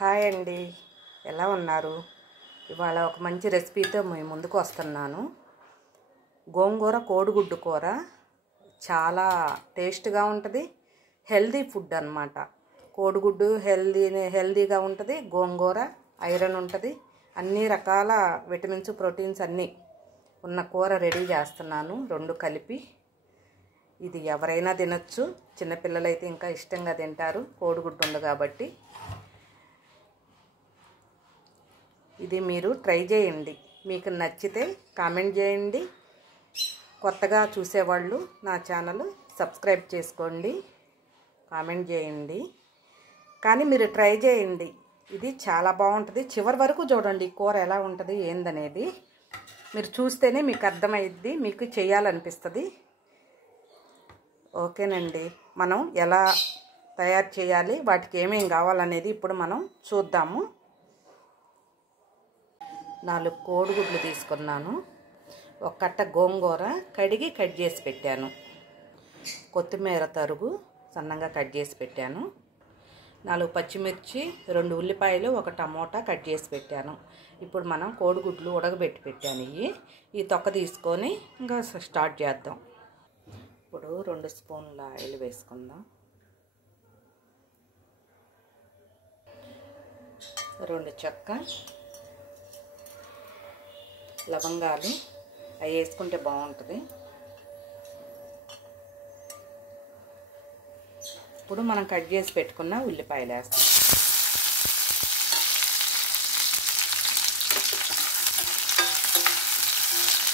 Hi అండి, ఎలా ఉన్నారు? ఇవాళ ఒక మంచి రెసిపీతో మీ ముందుకు వస్తున్నాను. గోంగూర కోడిగుడ్డు కూర చాలా టేస్ట్గా ఉంటుంది. హెల్దీ ఫుడ్ అన్నమాట. కోడిగుడ్డు హెల్దీగా ఉంటుంది. గోంగూర ఐరన్ ఉంటుంది. అన్ని రకాల విటమిన్స్ ప్రోటీన్స్ అన్నీ ఉన్న కూర రెడీ చేస్తున్నాను, రెండు కలిపి. ఇది ఎవరైనా తినొచ్చు. చిన్నపిల్లలైతే ఇంకా ఇష్టంగా తింటారు, కోడిగుడ్డు ఉంది కాబట్టి. ఇది మీరు ట్రై చేయండి. మీకు నచ్చితే కామెంట్ చేయండి. కొత్తగా చూసేవాళ్ళు నా ఛానల్ సబ్స్క్రైబ్ చేసుకోండి, కామెంట్ చేయండి. కానీ మీరు ట్రై చేయండి, ఇది చాలా బాగుంటుంది. చివరి వరకు చూడండి కూర ఎలా ఉంటుంది ఏందనేది. మీరు చూస్తేనే మీకు అర్థమైద్ది, మీకు చేయాలనిపిస్తుంది. ఓకేనండి, మనం ఎలా తయారు చేయాలి, వాటికి ఏమేమి కావాలనేది ఇప్పుడు మనం చూద్దాము. 4 కోడిగుడ్లు తీసుకున్నాను. ఒక కట్ట గోంగూర కడిగి కట్ చేసి పెట్టాను. కొత్తిమీర తరుగు సన్నగా కట్ చేసి పెట్టాను. 4 పచ్చిమిర్చి, 2 ఉల్లిపాయలు, 1 టమోటా కట్ చేసి పెట్టాను. ఇప్పుడు మనం కోడిగుడ్లు ఉడకబెట్టి పెట్టాను. ఈ తొక్క తీసుకొని ఇంకా స్టార్ట్ చేద్దాం. ఇప్పుడు 2 స్పూన్ల ఆయిల్ వేసుకుందాం. 2 చెక్క, లవంగాలు అవి వేసుకుంటే బాగుంటుంది. ఇప్పుడు మనం కట్ చేసి పెట్టుకున్న ఉల్లిపాయలు వేస్తాం.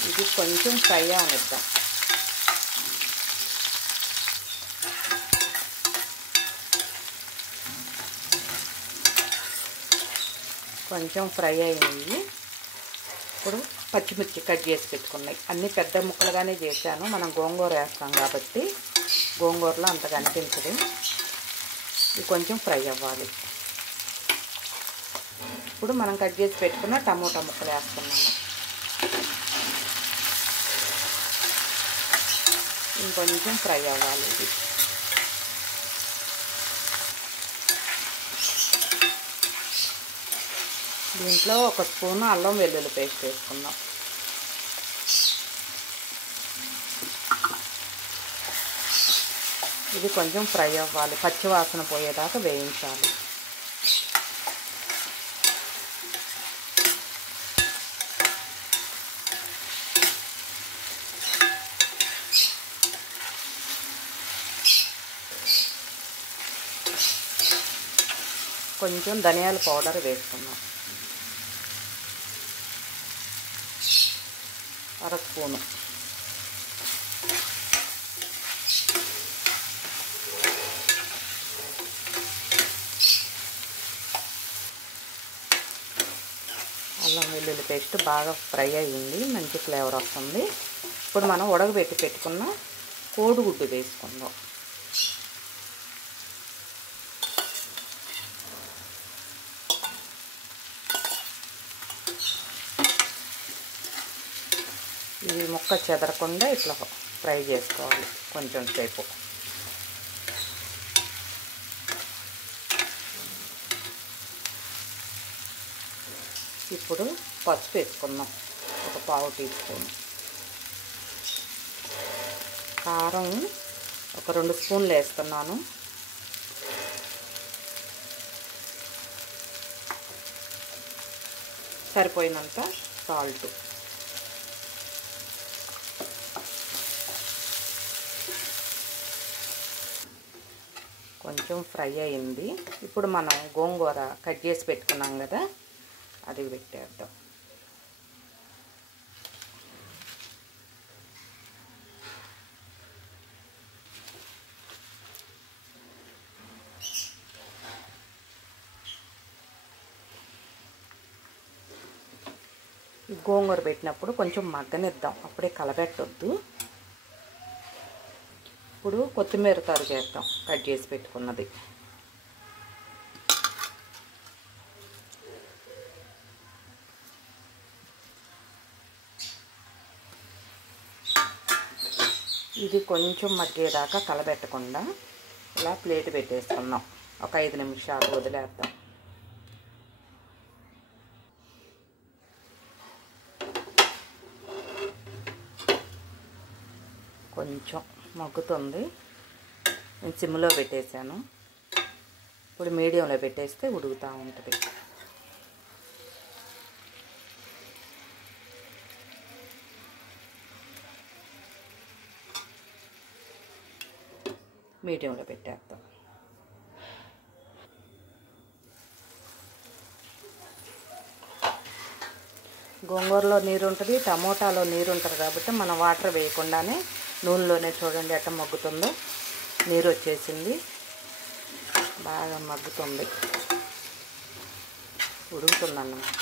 ఇది కొంచెం ఫ్రై అవనిద్దాం. కొంచెం ఫ్రై అయినాయి. ఇప్పుడు పచ్చిమిర్చి కట్ చేసి పెట్టుకున్నాయి. అన్నీ పెద్ద ముక్కలుగానే చేశాను. మనం గోంగూర వేస్తాం కాబట్టి గోంగూరలో అంతగా అనిపించదు. ఇది కొంచెం ఫ్రై అవ్వాలి. ఇప్పుడు మనం కట్ చేసి పెట్టుకున్న టమోటా ముక్కలు వేస్తున్నాము. ఇంకొంచెం ఫ్రై అవ్వాలి. ఇది దీంట్లో 1 స్పూను అల్లం వెల్లుల్లి పేస్ట్ వేసుకుందాం. ఇది కొంచెం ఫ్రై అవ్వాలి, పచ్చి వాసన పోయేదాకా వేయించాలి. కొంచెం ధనియాల పౌడర్ వేసుకుందాం, 1 స్పూను. అల్లం వెల్లుల్లి పేస్ట్ బాగా ఫ్రై అయ్యింది, మంచి ఫ్లేవర్ వస్తుంది. ఇప్పుడు మనం ఉడకబెట్టి పెట్టుకున్న కోడిగుడ్డు వేసుకుందాం. ఈ ముక్క చెదరకుండా ఇట్లా ఫ్రై చేసుకోవాలి కొంచెం సేపు. ఇప్పుడు పసుపు వేసుకుందాం, 1 పావు టీ స్పూన్. కారం 2 స్పూన్లు వేస్తున్నాను. సరిపోయినంత సాల్ట్. కొంచెం ఫ్రై అయింది. ఇప్పుడు మనం గోంగూర కట్ చేసి పెట్టుకున్నాం కదా, అది పెట్టేద్దాం. ఈ గోంగూర పెట్టినప్పుడు కొంచెం మగ్గనిద్దాం, అప్పుడే కలబెట్టొద్దు. ఇప్పుడు కొత్తిమీర తరిగేద్దాం, కట్ చేసి పెట్టుకున్నది. ఇది కొంచెం మగ్గేదాకా కలబెట్టకుండా ఇలా ప్లేట్ పెట్టేసుకుందాం. ఒక 5 నిమిషాలు వదిలేద్దాం. కొంచెం మగ్గుతుంది. నేను సిమ్లో పెట్టేశాను. ఇప్పుడు మీడియంలో పెట్టేస్తే ఉడుకుతూ ఉంటుంది. మీడియంలో పెట్టేస్తాం. గోంగూరలో నీరు ఉంటుంది, టమోటాలో నీరు ఉంటుంది కాబట్టి మనం వాటర్ వేయకుండానే నూనెలోనే చూడండి ఎట్ట మగ్గుతుందో. నీరు వచ్చేసింది, బాగా మగ్గుతుంది, ఉడుకుతుంది అన్నమాట.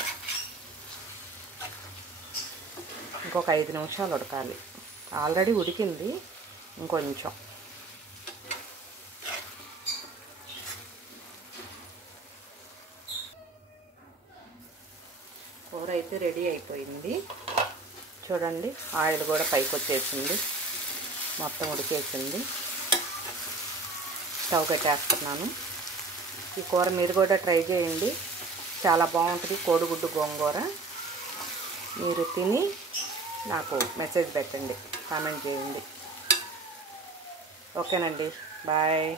ఇంకొక 5 నిమిషాలు ఉడకాలి. ఆల్రెడీ ఉడికింది, ఇంకొంచెం. కూర అయితే రెడీ అయిపోయింది. చూడండి ఆయిల్ కూడా పైకి వచ్చేసింది, మొత్తం ఉడికేసింది. స్టవ్ కట్టేస్తున్నాను. ఈ కూర మీరు కూడా ట్రై చేయండి, చాలా బాగుంటుంది. కోడిగుడ్డు గోంగూర. మీరు తిని నాకు మెసేజ్ పెట్టండి, కామెంట్ చేయండి. ఓకేనండి, బాయ్.